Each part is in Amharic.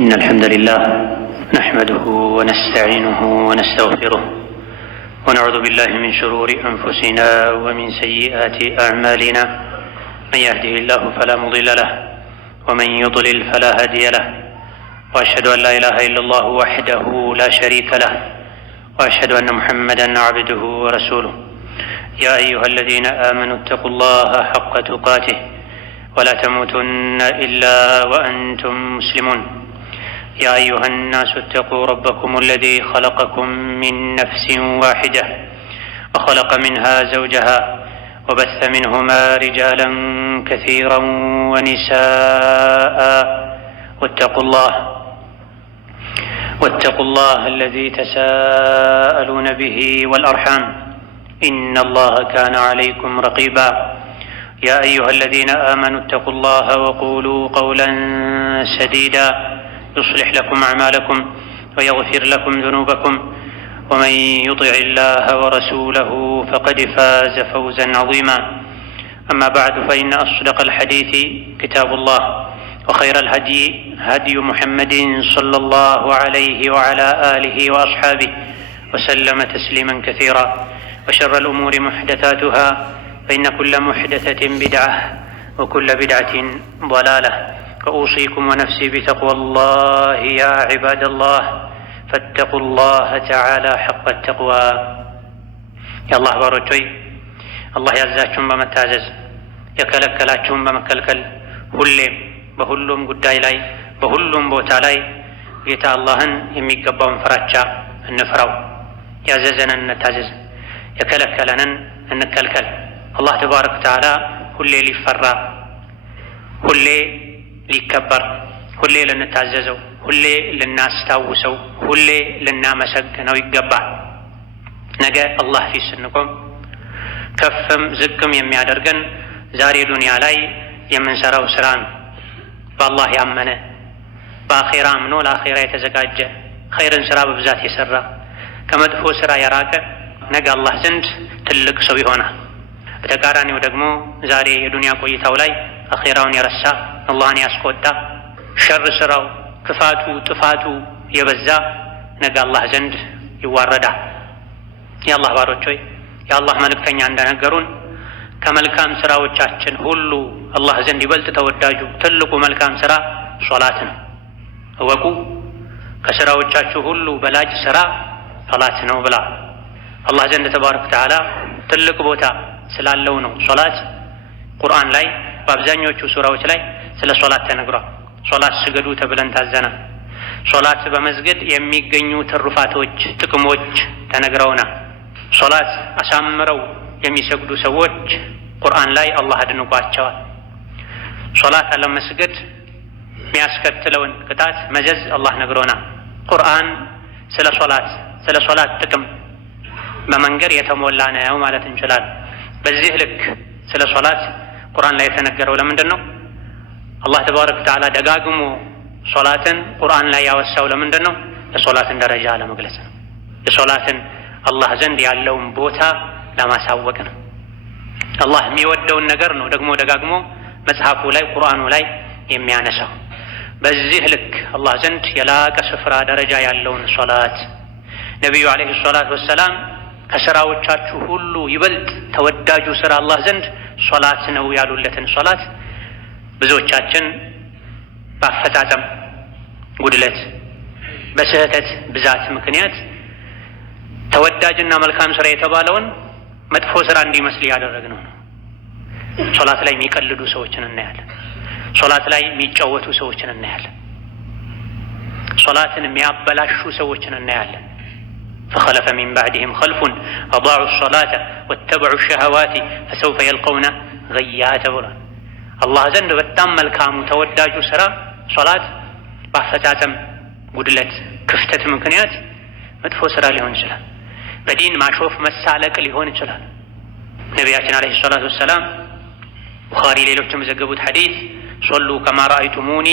إن الحمد لله نحمده ونستعينه ونستغفره ونعوذ بالله من شرور أنفسنا ومن سيئات أعمالنا. من يهده الله فلا مضل له ومن يضلل فلا هادي له، وأشهد أن لا إله إلا الله وحده لا شريك له، وأشهد أن محمدا عبده ورسوله. يا أيها الذين آمنوا اتقوا الله حق تقاته ولا تموتن إلا وأنتم مسلمون. يا أيها الناس اتقوا ربكم الذي خلقكم من نفس واحدة وخلق منها زوجها وبث منهما رجالا كثيرا ونساء واتقوا الله الذي تساءلون به والأرحام إن الله كان عليكم رقيبا. يا أيها الذين آمنوا اتقوا الله وقولوا قولا سديدا يصلح لكم أعمالكم ويغفر لكم ذنوبكم، ومن يطع الله ورسوله فقد فاز فوزا عظيما. أما بعد، فإن أصدق الحديث كتاب الله، وخير الهدي هدي محمد صلى الله عليه وعلى آله وأصحابه وسلم تسليما كثيرا. وشر الأمور محدثاتها، فإن كل محدثة بدعة وكل بدعة ضلالة. فأوصيكم ونفسي بتقوى الله يا عباد الله، فاتقوا الله تعالى حق التقوى. يا الله باروچوي الله ያዛችሁን በመታዘዝ የከለከላችሁን በመከልከል ሁሌም በሁሉም ጉዳይ ላይ በሁሉም ቦታ ላይ ጌታ አላህን የሚገባውን ፍራቻ እንፍራው። ያዘዘንን እንታዘዝ፣ የከለከለንን እንከልከል። አላህ ተባረከ ወተዓላ ሁሌ ሊፈራ፣ ሁሌ ሊከበር፣ ሁሌ ልንታዘዘው፣ ሁሌ ልናስታውሰው፣ ሁሌ ልናመሰግነው ይገባል። ነገ አላህ ፊት ስንቆም ከፍም ዝቅም የሚያደርገን ዛሬ ዱንያ ላይ የምንሰራው ስራ ነው። በአላህ ያመነ በአኼራ አምኖ ለአኼራ የተዘጋጀ ኸይርን ስራ በብዛት የሰራ ከመጥፎ ስራ የራቀ ነገ አላህ ዘንድ ትልቅ ሰው ይሆናል። በተቃራኒው ደግሞ ዛሬ የዱንያ ቆይታው ላይ አኼራውን የረሳ አላህን ያስቆጣ ሸር ስራው ክፋቱ ጥፋቱ የበዛ ነገ አላህ ዘንድ ይዋረዳል። የአላህ ባሮች ሆይ የአላህ መልእክተኛ እንደነገሩን ከመልካም ስራዎቻችን ሁሉ አላህ ዘንድ ይበልጥ ተወዳጁ ትልቁ መልካም ስራ ሶላት ነው። እወቁ፣ ከስራዎቻችሁ ሁሉ በላጭ ስራ ሶላት ነው ብላ አላህ ዘንድ ተባረከ ወተዓላ ትልቅ ቦታ ስላለው ነው ሶላት ቁርአን ላይ በአብዛኞቹ ሱራዎች ላይ ስለ ሶላት ተነግሯል። ሶላት ስገዱ ተብለን ታዘና። ሶላት በመስገድ የሚገኙ ትሩፋቶች ጥቅሞች ተነግረውናል። ሶላት አሳምረው የሚሰግዱ ሰዎች ቁርአን ላይ አላህ አድንቋቸዋል። ሶላት አለመስገድ የሚያስከትለውን ቅጣት መዘዝ አላህ ነግሮናል። ቁርአን ስለ ሶላት ጥቅም በመንገር የተሞላ ነው ማለት እንችላለን። በዚህ ልክ ስለ ሶላት ቁርአን ላይ የተነገረው ለምንድን ነው? አላህ ተባረከ ወተዓላ ደጋግሞ ሶላትን ቁርአን ላይ ያወሳው ለምንድን ነው? የሶላትን ደረጃ ለመግለጽ ነው። የሶላትን አላህ ዘንድ ያለውን ቦታ ለማሳወቅ ነው። አላህ የሚወደውን ነገር ነው ደግሞ ደጋግሞ መጽሐፉ ላይ ቁርአኑ ላይ የሚያነሳው። በዚህ ልክ አላህ ዘንድ የላቀ ስፍራ ደረጃ ያለውን ሶላት ነቢዩ ዓለይሂ ሰላቱ ወሰላም ከስራዎቻችሁ ሁሉ ይበልጥ ተወዳጁ ስራ አላህ ዘንድ ሶላት ነው ያሉለትን ሶላት ብዙዎቻችን በአፈጻጸም ጉድለት በስህተት ብዛት ምክንያት ተወዳጅና መልካም ስራ የተባለውን መጥፎ ስራ እንዲመስል ያደረግነው ነው። ሶላት ላይ የሚቀልዱ ሰዎችን እናያለን። ሶላት ላይ የሚጫወቱ ሰዎችን እናያለን። ሶላትን የሚያበላሹ ሰዎችን እናያለን። فخلف من بعدهم خلف أضاعوا الصلاة واتبعوا الشهوات فسوف يلقون غيا ተብሏል። አላህ ዘንድ በጣም መልካሙ ተወዳጁ ስራ ሶላት በአፈጻጸም ጉድለት ክፍተት ምክንያት መጥፎ ስራ ሊሆን ይችላል። በዲን ማሾፍ መሳለቅ ሊሆን ይችላል። ነቢያችን ዓለይሂ ሰላቱ ወሰላም ቡኻሪ ሌሎችም የዘገቡት ሐዲስ ሶሉ ከማ ረአይቱሙኒ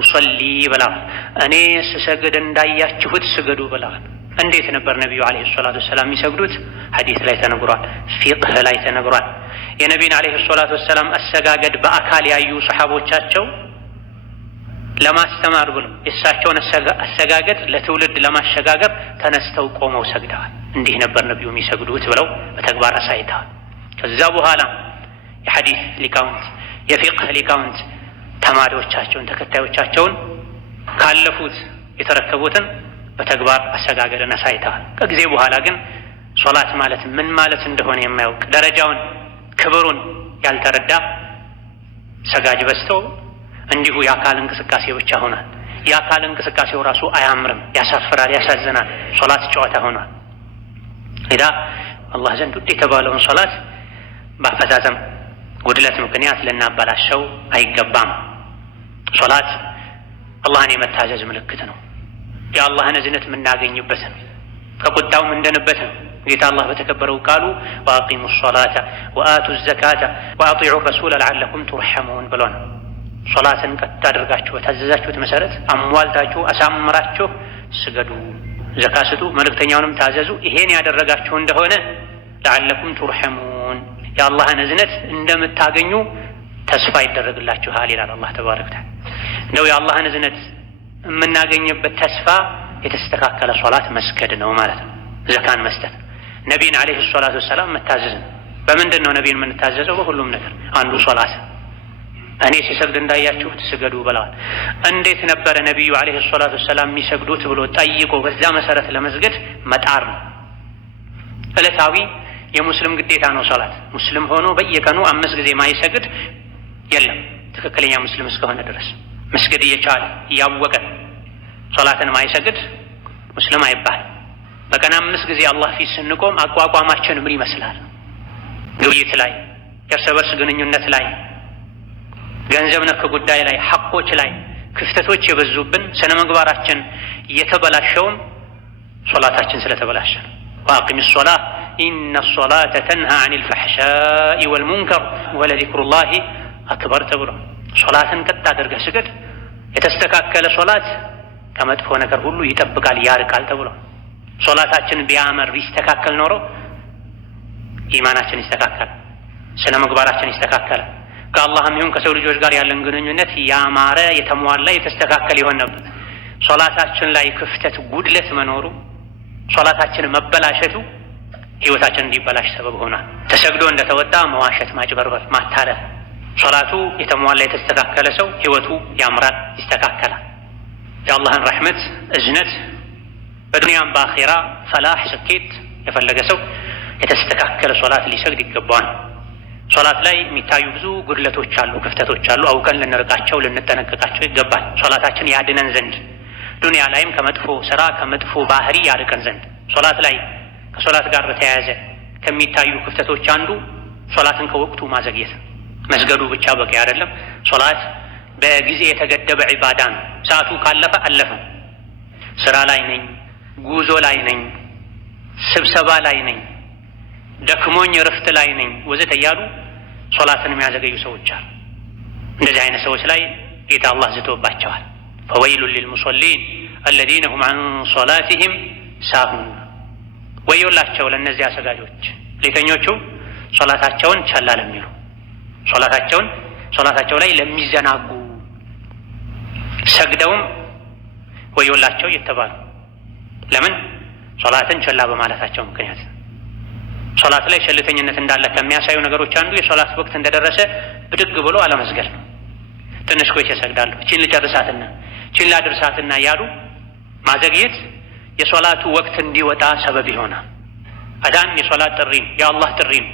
ኡሰሊ ብለዋል። እኔ ስሰግድ እንዳያችሁት ስገዱ ብለዋል። እንዴት ነበር ነቢዩ ዓለይሂ ሰላቱ ወሰላም የሚሰግዱት? ሐዲስ ላይ ተነግሯል። ፊቅህ ላይ ተነግሯል። የነቢዩን ዓለይሂ ሰላቱ ወሰላም አሰጋገድ በአካል ያዩ ሰሐቦቻቸው ለማስተማር ብሎ የእሳቸውን አሰጋገድ ለትውልድ ለማሸጋገር ተነስተው ቆመው ሰግደዋል። እንዲህ ነበር ነብዩ የሚሰግዱት ብለው በተግባር አሳይተዋል። ከዛ በኋላ የሐዲስ ሊቃውንት የፊቅህ ሊቃውንት ተማሪዎቻቸውን ተከታዮቻቸውን ካለፉት የተረከቡትን በተግባር አሰጋገድን አሳይተዋል። ከጊዜ በኋላ ግን ሶላት ማለት ምን ማለት እንደሆነ የማያውቅ ደረጃውን ክብሩን ያልተረዳ ሰጋጅ በዝቶ እንዲሁ የአካል እንቅስቃሴ ብቻ ሆኗል። የአካል እንቅስቃሴው ራሱ አያምርም፣ ያሳፍራል፣ ያሳዝናል። ሶላት ጨዋታ ሆኗል። ኢዳ አላህ ዘንድ ውድ የተባለውን ሶላት በአፈዛዘም ጉድለት ምክንያት ልናበላሸው አይገባም። ሶላት አላህን የመታዘዝ ምልክት ነው። የአላህን እዝነት የምናገኝበት ነው። ከቁጣው ምንድንበት ነው። ጌታ አላህ በተከበረው ቃሉ ወአቂሙ ሶላተ ወአቱ ዘካተ ወአጢዑ ረሱለ ለዐለኩም ቱርሐሙን ብሎን ሶላትን ቀጥ አድርጋችሁ በታዘዛችሁት መሰረት አሟልታችሁ አሳምራችሁ ስገዱ፣ ዘካ ስጡ፣ መልእክተኛውንም ታዘዙ። ይሄን ያደረጋችሁ እንደሆነ ለዐለኩም ቱርሐሙን የአላህን እዝነት እንደምታገኙ ተስፋ ይደረግላችኋል ይላል አላህ ተባረከ ወተዓላ። እንደው የአላህን እዝነት የምናገኝበት ተስፋ የተስተካከለ ሶላት መስገድ ነው ማለት ነው። ዘካን መስጠት፣ ነቢይን ዓለይሂ ሰላቱ ወሰላም መታዘዝ ነው። በምንድን ነው ነቢይን የምንታዘዘው? በሁሉም ነገር። አንዱ ሶላት፣ እኔ ሲሰግድ እንዳያችሁት ስገዱ ብለዋል። እንዴት ነበረ ነቢዩ ዓለይሂ ሰላቱ ወሰላም የሚሰግዱት ብሎ ጠይቆ በዛ መሰረት ለመስገድ መጣር ነው። ዕለታዊ የሙስሊም ግዴታ ነው ሶላት። ሙስሊም ሆኖ በየቀኑ 5 ጊዜ ማይሰግድ የለም ትክክለኛ ሙስሊም እስከሆነ ድረስ። መስገድ እየቻለ እያወቀ ሶላትን ማይሰግድ ሙስሊም አይባል። በቀን 5 ጊዜ አላህ ፊት ስንቆም አቋቋማችን ምን ይመስላል? ግብይት ላይ፣ የእርስ በርስ ግንኙነት ላይ፣ ገንዘብ ነክ ጉዳይ ላይ፣ ሐቆች ላይ ክፍተቶች የበዙብን ስነ ምግባራችን እየተበላሸውም ሶላታችን ስለተበላሸ ነው። ወአቂሚ ሶላህ ኢነ ሶላተ ተንሃ ዐኒል ፈሕሻኢ ወልሙንከር ወለዚክሩላሂ አክበር ተብሎ ሶላትን ቀጥ አድርገህ ስገድ። የተስተካከለ ሶላት ከመጥፎ ነገር ሁሉ ይጠብቃል፣ ያርቃል ተብሎ ሶላታችን ቢያመር ቢስተካከል ኖሮ ኢማናችን ይስተካከል፣ ስነ ምግባራችን ይስተካከል፣ ከአላህም ይሁን ከሰው ልጆች ጋር ያለን ግንኙነት ያማረ የተሟላ የተስተካከለ ይሆን ነበር። ሶላታችን ላይ ክፍተት ጉድለት መኖሩ፣ ሶላታችን መበላሸቱ ህይወታችን እንዲበላሽ ሰበብ ሆኗል። ተሰግዶ እንደተወጣ መዋሸት፣ ማጭበርበር፣ ማታለል። ሶላቱ የተሟላ የተስተካከለ ሰው ህይወቱ ያምራል፣ ይስተካከላል። የአላህን ረሕመት እዝነት በዱንያም በአኺራ ፈላህ ስኬት የፈለገ ሰው የተስተካከለ ሶላት ሊሰግድ ይገባዋል። ሶላት ላይ የሚታዩ ብዙ ጉድለቶች አሉ፣ ክፍተቶች አሉ። አውቀን ልንርቃቸው ልንጠነቀቃቸው ይገባል። ሶላታችን ያድነን ዘንድ ዱንያ ላይም ከመጥፎ ስራ ከመጥፎ ባህሪ ያርቀን ዘንድ። ሶላት ላይ ከሶላት ጋር በተያያዘ ከሚታዩ ክፍተቶች አንዱ ሶላትን ከወቅቱ ማዘግየት። መስገዱ ብቻ በቂ አይደለም። ሶላት በጊዜ የተገደበ ዒባዳ ነው። ሰዓቱ ካለፈ አለፈ። ስራ ላይ ነኝ፣ ጉዞ ላይ ነኝ፣ ስብሰባ ላይ ነኝ፣ ደክሞኝ እረፍት ላይ ነኝ ወዘተ እያሉ ሶላትን የሚያዘገዩ ሰዎች አሉ። እንደዚህ አይነት ሰዎች ላይ ጌታ አላህ ዝቶባቸዋል። ፈወይሉን ሊልሙሰሊን አለዚነ ሁም ዐን ሶላቲሂም ሳሁን። ወዮላቸው ለእነዚያ ሰጋጆች ሌተኞቹ ሶላታቸውን ቸላ ለሚሉ፣ ሶላታቸው ላይ ለሚዘናጉ፣ ሰግደውም ወዮላቸው እየተባሉ ለምን? ሶላትን ቸላ በማለታቸው ምክንያት። ሶላት ላይ ቸልተኝነት እንዳለ ከሚያሳዩ ነገሮች አንዱ የሶላት ወቅት እንደደረሰ ብድግ ብሎ አለመስገድ ነው። ትንሽ ቆይቼ እሰግዳለሁ፣ እቺን ልጨርሳትና እቺን ላድርሳትና ያሉ ማዘግየት የሶላቱ ወቅት እንዲወጣ ሰበብ ይሆናል። አዳን የሶላት ጥሪ የአላህ ጥሪ ነው።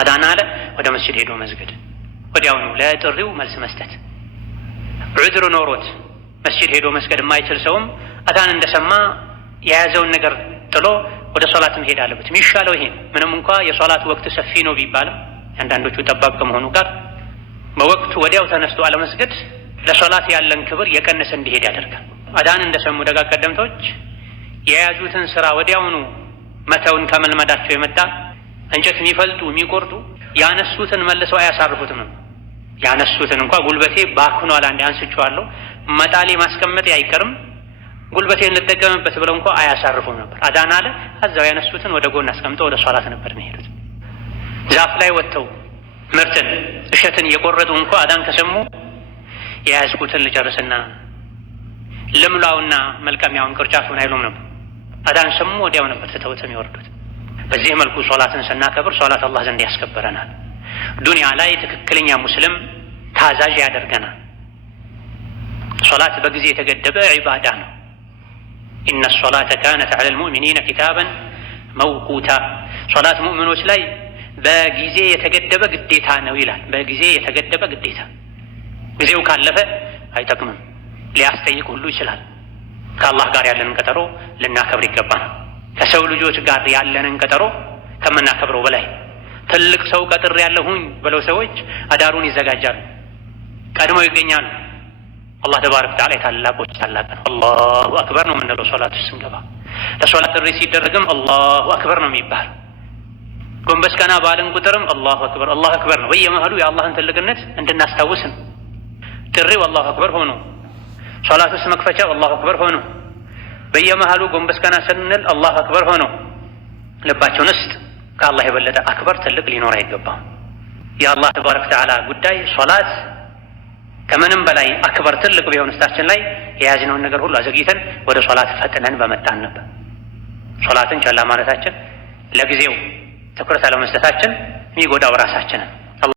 አዳን አለ ወደ መስጂድ ሄዶ መስገድ፣ ወዲያውኑ ለጥሪው መልስ መስጠት። ዑዝር ኖሮት መስጂድ ሄዶ መስገድ የማይችል ሰውም አዳን እንደሰማ የያዘውን ነገር ጥሎ ወደ ሶላት መሄድ አለበት። የሚሻለው ይሄ ምንም እንኳ የሶላት ወቅት ሰፊ ነው ቢባልም አንዳንዶቹ ጠባብ ከመሆኑ ጋር በወቅቱ ወዲያው ተነስቶ አለመስገድ ለሶላት ያለን ክብር የቀነሰ እንዲሄድ ያደርጋል። አዳን እንደሰሙ ደጋግ ቀደምቶች የያዙትን ስራ ወዲያውኑ መተውን ከመልመዳቸው የመጣ እንጨት የሚፈልጡ የሚቆርጡ ያነሱትን መልሰው አያሳርፉትም ነው። ያነሱትን እንኳ ጉልበቴ ባክኗል አንዴ አንስቼዋለሁ መጣሌ ማስቀመጥ አይቀርም ጉልበቴን ልጠቀምበት ብለው እንኳ አያሳርፉም ነበር። አዳን አለ እዛው ያነሱትን ወደ ጎን አስቀምጠው ወደ ሶላት ነበር የሚሄዱት። ዛፍ ላይ ወጥተው ምርትን እሸትን የቆረጡ እንኳ አዳን ከሰሙ የያዝኩትን ልጨርስና ልምላውና መልቀሚያውን ቅርጫቱን አይሉም ነበር። አዳን ሰሙ ወዲያው ነበር ትተውት የሚወርዱት። በዚህ መልኩ ሶላትን ስናከብር ሶላት አላህ ዘንድ ያስከበረናል። ዱንያ ላይ ትክክለኛ ሙስሊም ታዛዥ ያደርገናል። ሶላት በጊዜ የተገደበ ዒባዳ ነው። ኢነ ሶላተ ካነት ዐለል ሙእሚኒነ ኪታበን መውቁታ። ሶላት ሙእሚኖች ላይ በጊዜ የተገደበ ግዴታ ነው ይላል። በጊዜ የተገደበ ግዴታ፣ ጊዜው ካለፈ አይጠቅምም፣ ሊያስጠይቅ ሁሉ ይችላል። ከአላህ ጋር ያለንን ቀጠሮ ልናከብር ይገባናል። ከሰው ልጆች ጋር ያለንን ቀጠሮ ከምናከብረው በላይ ትልቅ ሰው ቀጥር ያለሁኝ ብለው ሰዎች አዳሩን ይዘጋጃሉ፣ ቀድመው ይገኛሉ። አላህ ተባረከ ወተዓላ የታላቆች ታላቅ ነው። አላሁ አክበር ነው የምንለው ሶላት ውስጥ ስንገባ። ለሶላት ጥሪ ሲደረግም አላሁ አክበር ነው የሚባል። ጎንበስ ቀና ባልን ቁጥርም አላሁ አክበር አላሁ አክበር ነው። በየመሃሉ የአላህን ትልቅነት እንድናስታውስ ነው። ጥሪው አላሁ አክበር ሆኖ ሶላት ውስጥ መክፈቻው አላሁ አክበር ሆኖ በየመሃሉ ጎንበስ ቀና ስንል አላሁ አክበር ሆኖ ልባቸውን ውስጥ ከአላህ የበለጠ አክበር ትልቅ ሊኖር አይገባም። የአላህ ተባረከ ወተዓላ ጉዳይ ሶላት ከምንም በላይ አክበር ትልቅ ቢሆን ውስጣችን ላይ የያዝነውን ነገር ሁሉ አዘግይተን ወደ ሶላት ፈጥነን በመጣን ነበር። ሶላትን ቸላ ማለታችን፣ ለጊዜው ትኩረት አለመስጠታችን የሚጎዳው ራሳችንን